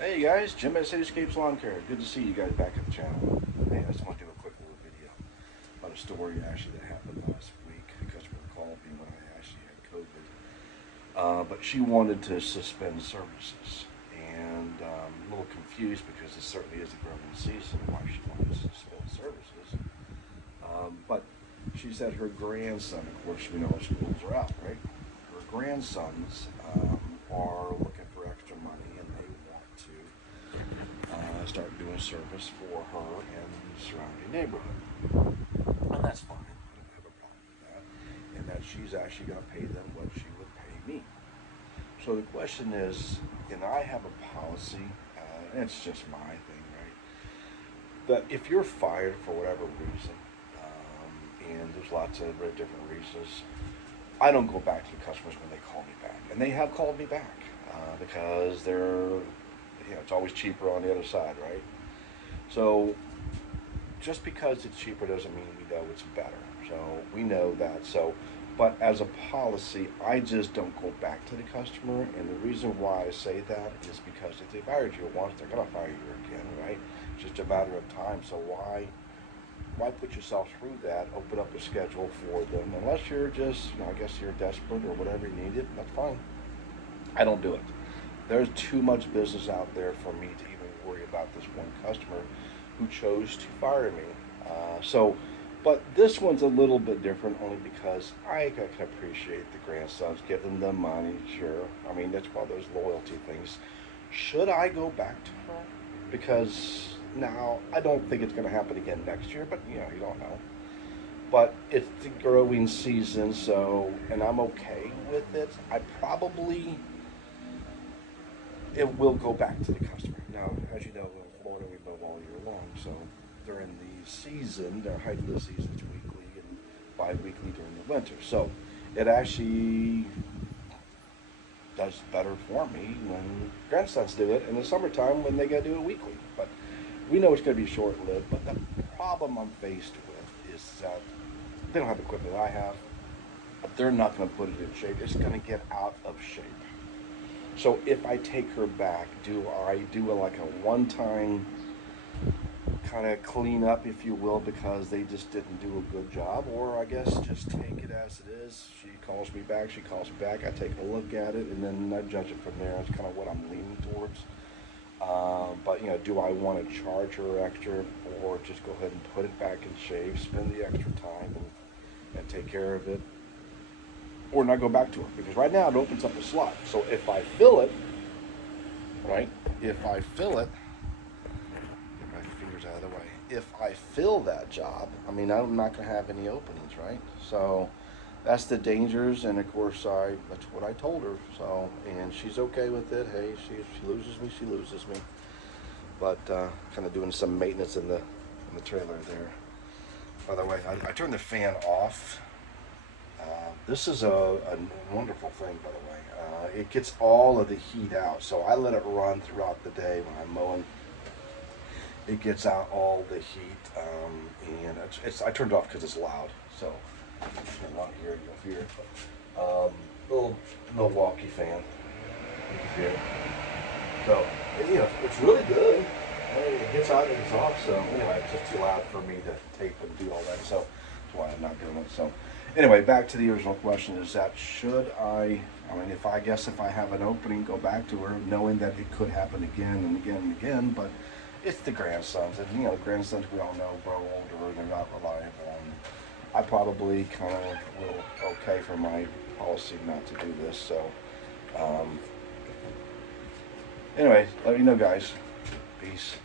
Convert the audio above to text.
Hey guys, Jim at Cityscapes Lawn Care. Good to see you guys back at the channel. Hey, I just want to do a quick little video about a story actually that happened last week. A customer called me when I actually had COVID. But she wanted to suspend services. And a little confused because it certainly is the growing season why she wanted to suspend services. But she said her grandson, of course, we know schools are out, right? Her grandsons are looking for extra money and they want to start doing service for her and the surrounding neighborhood. And that's fine. I don't have a problem with that. And that she's actually going to pay them what she would pay me. So the question is, and I have a policy, and it's just my thing, right? That if you're fired for whatever reason, and there's lots of very different reasons, I don't go back to the customers when they call me back. And they have called me back because it's always cheaper on the other side, right? So just because it's cheaper doesn't mean we know it's better. So we know that. So, but as a policy, I just don't go back to the customer. And the reason why I say that is because if they fired you once, they're going to fire you again, right? It's just a matter of time. So why put yourself through that? Open up a schedule for them, unless you're just, I guess you're desperate or whatever you need it. That's fine. I don't do it. There's too much business out there for me to even worry about this one customer who chose to fire me. But this one's a little bit different only because I can appreciate the grandsons, give them the money, sure. I mean, that's one of those loyalty things. Should I go back to her? Because now I don't think it's going to happen again next year, but you don't know. But it's the growing season, so, and I'm okay with it. It will go back to the customer. Now, as you know, in Florida we mow all year long, so during the season, their height of the season is weekly and bi-weekly during the winter. So it actually does better for me when grandsons do it in the summertime when they got to do it weekly. But we know it's going to be short-lived. But the problem I'm faced with is that they don't have the equipment I have. But they're not going to put it in shape. It's going to get out of shape. So if I take her back, do I do like a one-time kind of clean up, if you will, because they just didn't do a good job? Or I guess just take it as it is. She calls me back, I take a look at it, and then I judge it from there. That's kind of what I'm leaning towards. But do I want to charge her extra, or just go ahead and put it back in shape, spend the extra time and take care of it? Or not go back to her, because right now it opens up a slot. So if I fill it, right? If I fill it, get my fingers out of the way. If I fill that job, I'm not going to have any openings, right? So that's the dangers, and of course that's what I told her. So, and she's okay with it. Hey, she loses me, she loses me. But kind of doing some maintenance in the trailer there. By the way, I turned the fan off. This is a wonderful thing, by the way. It gets all of the heat out, so I let it run throughout the day when I'm mowing. It gets out all the heat, and I turned it off because it's loud. So you want to hear it, you'll hear it. But, little Milwaukee fan, you can hear it. So it's really good. It gets out and it's off. So anyway, it's just too loud for me to tape and do all that. So that's why I'm not doing it. So. Anyway, back to the original question, is that should if I have an opening, go back to her, knowing that it could happen again and again and again, but it's the grandsons, and the grandsons we all know grow older, they're not reliable, and I probably kind of will okay for my policy not to do this, so, anyway, let me know guys, peace.